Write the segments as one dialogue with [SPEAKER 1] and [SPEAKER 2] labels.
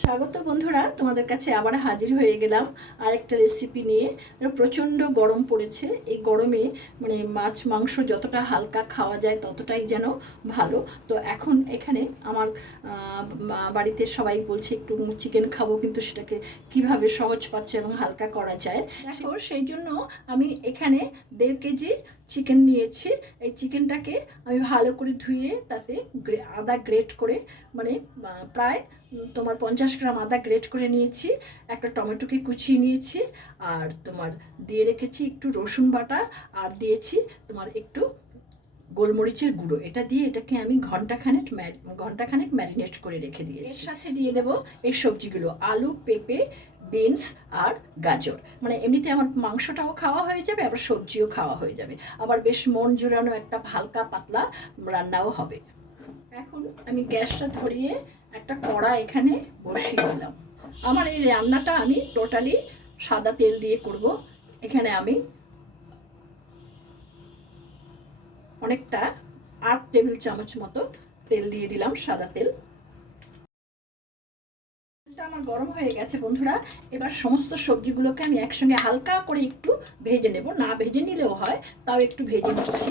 [SPEAKER 1] স্বাগত বন্ধুরা, তোমাদের কাছে আবার হাজির হয়ে গেলাম আরেকটা রেসিপি নিয়ে। প্রচণ্ড গরম পড়েছে। এই গরমে মানে মাছ, মাংস যতটা হালকা খাওয়া যায় ততটাই যেন ভালো। তো এখন এখানে আমার বাড়িতে সবাই বলছে একটু চিকেন খাব, কিন্তু সেটাকে কীভাবে সহজ পাচ্ছে এবং হালকা করা যায়। সেই জন্য আমি এখানে দেড় কেজি চিকেন নিয়েছি। এই চিকেনটাকে আমি ভালো করে ধুয়ে তাতে আদা গ্রেট করে মানে প্রায় তোমার পঞ্চাশ গ্রাম আদা গ্রেট করে নিয়েছি। একটা টমেটোকে কুচিয়ে নিয়েছি। আর তোমার দিয়ে রেখেছি একটু রসুন বাটা। আর দিয়েছি তোমার একটু গোলমরিচের গুঁড়ো। এটা দিয়ে এটাকে আমি ঘন্টাখানেক ঘন্টাখানেক ম্যারিনেট করে রেখে দিয়েছি। এর সাথে দিয়ে দেব এই সবজিগুলো। আলু, পেঁপে বিনস আর গাজর। মানে এমনিতে আমার মাংসটাও খাওয়া হয়ে যাবে, আবার সবজিও খাওয়া হয়ে যাবে। আবার বেশ মন জোরানো একটা হালকা পাতলা রান্নাও হবে। এখন আমি গ্যাসটা ধরিয়ে একটা কড়া এখানে বসিয়ে দিলাম। আমার এই রান্নাটা আমি টোটালি সাদা তেল দিয়ে করব। এখানে আমি অনেকটা আট টেবিল চামচ মতো তেল দিয়ে দিলাম সাদা তেল। তেলটা আমার গরম হয়ে গেছে, বন্ধুরা। এবার সমস্ত সবজিগুলোকে আমি একসঙ্গে হালকা করে একটু ভেজে নেব। না ভেজে নিলেও হয়, তাও একটু ভেজে নিচ্ছি।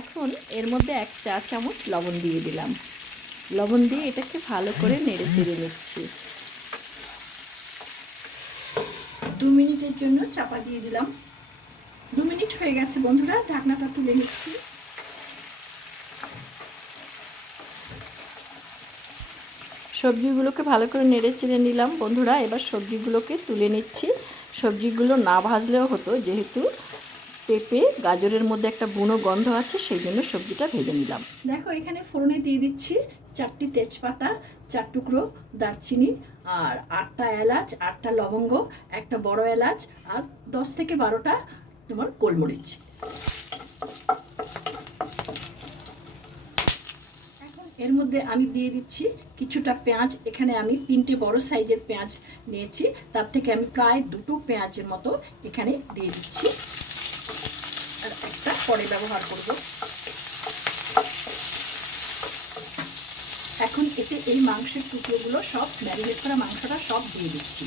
[SPEAKER 2] এখন এর মধ্যে এক চা চামচ লবণ দিয়ে দিলাম। লবণ দিয়ে এটাকে ভালো করে নেড়ে চেড়ে নিচ্ছি।
[SPEAKER 1] দু মিনিটের জন্য চাপা দিয়ে দিলাম। দু মিনিট হয়ে গেছে, বন্ধুরা। ঢাকনাটা তুলে নিচ্ছি।
[SPEAKER 2] সবজিগুলোকে ভালো করে নেড়ে চেড়ে নিলাম। বন্ধুরা, এবার সবজিগুলোকে তুলে নিচ্ছি। সবজিগুলো না ভাজলেও হতো, যেহেতু পেঁপে, গাজরের মধ্যে একটা বুনো গন্ধ আছে, সেই জন্য সবজিটা ভেজে নিলাম।
[SPEAKER 1] দেখো, এখানে ফোড়নে দিয়ে দিচ্ছি চারটি তেজপাতা, চার টুকরো দারচিনি আর আটটা এলাচ, আটটা লবঙ্গ, একটা বড় এলাচ আর দশ থেকে বারোটা তোমার গোলমরিচ এখন এর মধ্যে আমি দিয়ে দিচ্ছি কিছুটা পেঁয়াজ। এখানে আমি তিনটে বড় সাইজের পেঁয়াজ নিয়েছি। তার থেকে আমি প্রায় দুটো পেঁয়াজের মতো এখানে দিয়ে দিচ্ছি। আর একটা পরে ব্যবহার করব। এখন এতে এই মাংসের টুকরোগুলো সব ম্যারিনেট করা মাংসটা সব দিয়ে দিচ্ছি।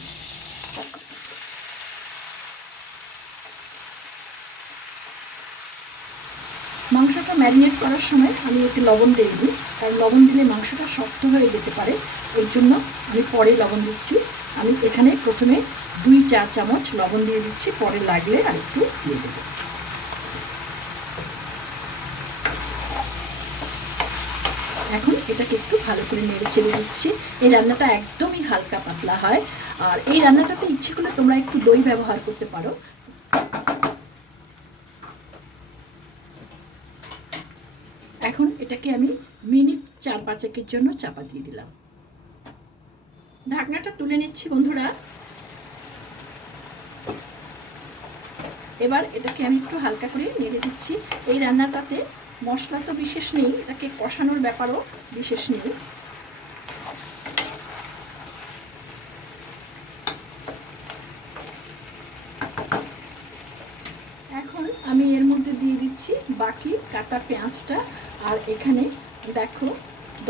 [SPEAKER 1] মাংসটা ম্যারিনেট করার সময় আমি একটু লবণ দিয়ে দিই। কারণ লবণ দিলে মাংসটা শক্ত হয়ে যেতে পারে। এই জন্য আমি পরে লবণ দিচ্ছি। আমি এখানে প্রথমে দুই চা চামচ লবণ দিয়ে দিচ্ছি। পরে লাগলে আর একটু দিয়ে দেবো। এখন এটাকে একটু ভালো করে নেড়ে চেড়ে দিচ্ছি। এই রান্নাটা একদমই হালকা পাতলা হয়। আর এই রান্নাটাতে ইচ্ছে করলে তোমরা একটু দই ব্যবহার করতে পারো। এখন এটাকে আমি মিনিট চার পাঁচেকের জন্য চাপা দিয়ে দিলাম। ঢাকনাটা তুলে নিচ্ছি বন্ধুরা। এবার এটাকে আমি একটু হালকা করে নেড়ে দিচ্ছি। এই রান্নাটাতে মশলা তো বিশেষ নেই, এটাকে কষানোর ব্যাপারও বিশেষ নেই। এখন আমি এর মধ্যে দিয়ে দিচ্ছি বাকি কাটা পেঁয়াজটা। আর এখানে দেখো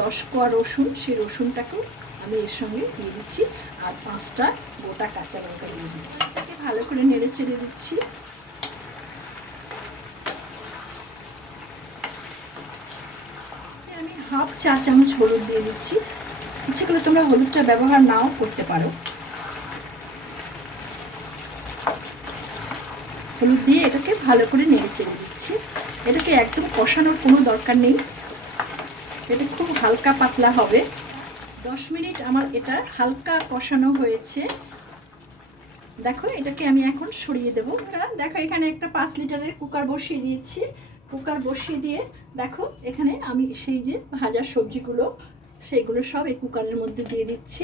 [SPEAKER 1] দশ কোয়া রসুন, সেই রসুনটাকেও আমি এর সঙ্গে দিয়ে দিচ্ছি আর পাঁচটা গোটা কাঁচা লঙ্কা দিয়ে দিচ্ছি। ভালো করে নেড়ে চেড়ে দিচ্ছি। আমি হাফ চা চামচ হলুদ দিয়ে দিচ্ছি। ইচ্ছে করলে তোমরা হলুদটা ব্যবহার নাও করতে পারো। হলুদ দিয়ে এটাকে ভালো করে নেড়ে চেড়ে দিচ্ছি। এটাকে একদম কষানোর কোনো দরকার নেই। এটা খুব হালকা পাতলা হবে। দশ মিনিট আমার এটা হালকা কষানো হয়েছে। দেখো, এটাকে আমি এখন সরিয়ে দেবো। দেখো, এখানে একটা পাঁচ লিটারের কুকার বসিয়ে দিয়েছি। কুকার বসিয়ে দিয়ে দেখো, এখানে আমি সেই যে ভাজা সবজিগুলো, সেইগুলো সব এই কুকারের মধ্যে দিয়ে দিচ্ছি।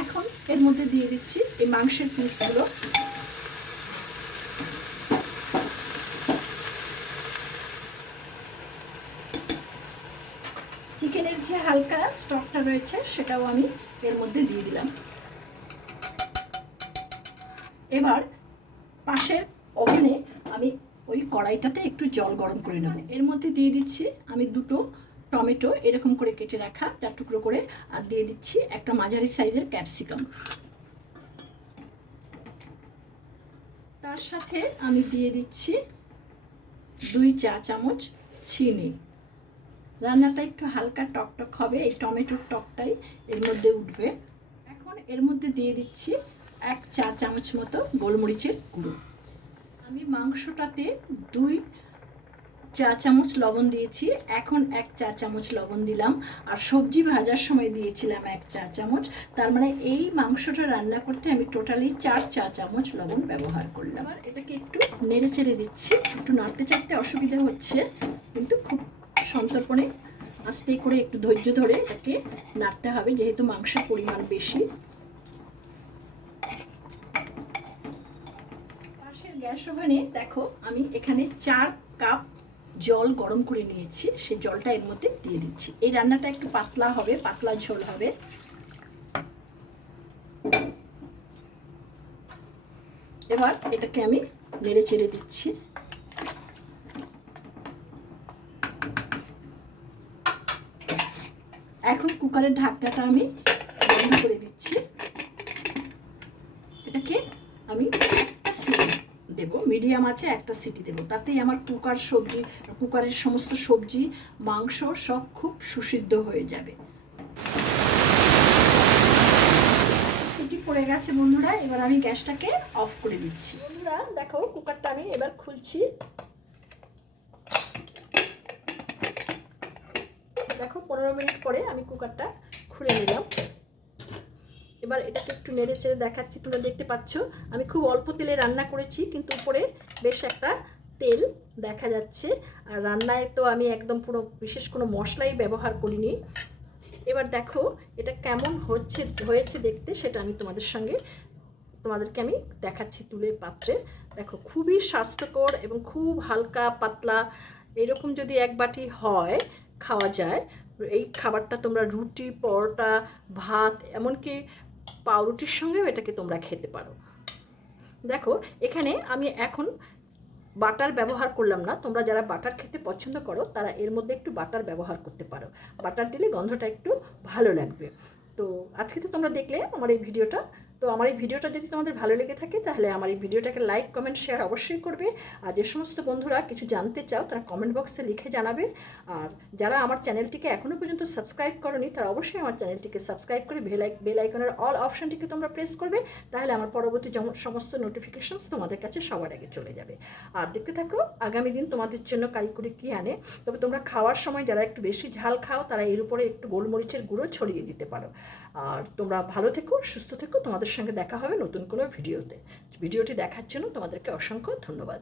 [SPEAKER 1] এখন এর মধ্যে দিয়ে দিচ্ছি এই মাংসের পিসগুলো চিকেনের যে হালকা স্টকটা রয়েছে, সেটাও আমি এর মধ্যে দিয়ে দিলাম। এবার পাশের ওভেনে আমি ওই কড়াইটাতে একটু জল গরম করে নেব। এর মধ্যে দিয়ে দিচ্ছি আমি দুটো টমেটো এরকম করে কেটে রাখা, চার টুকরো করে, আর দিয়ে দিচ্ছি একটা মাঝারি সাইজের ক্যাপসিকাম। তার সাথে আমি দিয়ে দিচ্ছি দুই চা চামচ চিনি। রান্নাটা একটু হালকা টকটক হবে, এই টমেটোর টকটাই এর মধ্যে উঠবে। এখন এর মধ্যে দিয়ে দিচ্ছি এক চা চামচ মতো গোলমরিচের গুঁড়ো। আমি মাংসটাতে দুই চা চামচ লবণ দিয়েছি, এখন এক চা চামচ লবণ দিলাম। আর সবজি ভাজার সময় দিয়েছিলাম এক চা চামচ, তার মানে এই মাংসটা রান্না করতে আমি টোটালি চার চা চামচ লবণ ব্যবহার করলাম। আর এটাকে একটু নেড়ে চেড়ে দিচ্ছি, একটু নাড়তে চাড়তে অসুবিধা হচ্ছে, কিন্তু খুব সন্তর্পণে আস্তে করে একটু ধৈর্য ধরে এটাকে নাড়তে হবে, যেহেতু মাংসের পরিমাণ বেশি। পাশের গ্যাস ওভেনে দেখো, আমি এখানে চার কাপ জল গরম করে নিয়েছি, সেই জলটা এর মধ্যে দিয়ে দিচ্ছি। এই রান্নাটা একটু পাতলা হবে, পাতলা ঝোল হবে। এবার এটাকে আমি নেড়ে চেড়ে দিচ্ছি এখন কুকারের ঢাকনাটা আমি বন্ধ করে দিচ্ছি। এটাকে আমি একটা সিটি দেব। মিডিয়াম আছে, একটা সিটি দেব। তাতেই আমার কুকার সবজি, কুকারের সমস্ত সবজি, মাংস সব খুব সুসিদ্ধ হয়ে যাবে। সিটি পড়ে গেছে বন্ধুরা, এবার আমি গ্যাসটাকে অফ করে দিচ্ছি। বন্ধুরা, দেখো কুকারটা আমি এবার খুলছি। দেখো, পনেরো মিনিট পরে আমি কুকারটা খুলে নিলাম। এবার এটাকে একটু নেড়ে চেড়ে দেখাচ্ছি, তোমরা দেখতে পাচ্ছ। আমি খুব অল্প তেলে রান্না করেছি, কিন্তু উপরে বেশ একটা তেল দেখা যাচ্ছে। আর রান্নায় তো আমি একদম পুরো বিশেষ কোনো মশলাই ব্যবহার করিনি। এবার দেখো, এটা কেমন হচ্ছে, হয়েছে দেখতে, সেটা আমি তোমাদের সঙ্গে, তোমাদেরকে আমি দেখাচ্ছি তুলে পাত্রে। দেখো, খুবই স্বাস্থ্যকর এবং খুব হালকা, পাতলা, এরকম যদি এক বাটি হয় খাওয়া যায়। এই খাবারটা তোমরা রুটি, পরোটা, ভাত, এমনকি পাউরুটির সঙ্গেও এটাকে তোমরা খেতে পারো। দেখো, এখানে আমি এখন বাটার ব্যবহার করলাম না। তোমরা যারা বাটার খেতে পছন্দ করো, তারা এর মধ্যে একটু বাটার ব্যবহার করতে পারো। বাটার দিলে গন্ধটা একটু ভালো লাগবে। তো আজকে তো তোমরা দেখলে আমার এই ভিডিওটা। তো আমার এই ভিডিওটা যদি তোমাদের ভালো লেগে থাকে, তাহলে আমার এই ভিডিওটাকে লাইক কমেন্ট শেয়ার অবশ্যই করবে। আর যে সমস্ত বন্ধুরা কিছু জানতে চাও, তারা কমেন্ট বক্সে লিখে জানাবে। আর যারা আমার চ্যানেলটিকে এখনও পর্যন্ত সাবস্ক্রাইব করনি, তারা অবশ্যই আমার চ্যানেলটিকে সাবস্ক্রাইব করে বেল বেল আইকনের অল অপশানটিকে তোমরা প্রেস করবে। তাহলে আমার পরবর্তী সমস্ত নোটিফিকেশনস তোমাদের কাছে সবার আগে চলে যাবে। আর দেখতে থাকো, আগামী দিন তোমাদের জন্য কারিকুরি কী আনে। তবে তোমরা খাওয়ার সময় যারা একটু বেশি ঝাল খাও, তারা এর উপরে একটু গোলমরিচের গুঁড়ো ছড়িয়ে দিতে পারো। আর তোমরা ভালো থেকো, সুস্থ থেকো তোমাদের সঙ্গে দেখা হবে নতুন কোনো ভিডিওতে। ভিডিওটি দেখার জন্য তোমাদেরকে অসংখ্য ধন্যবাদ।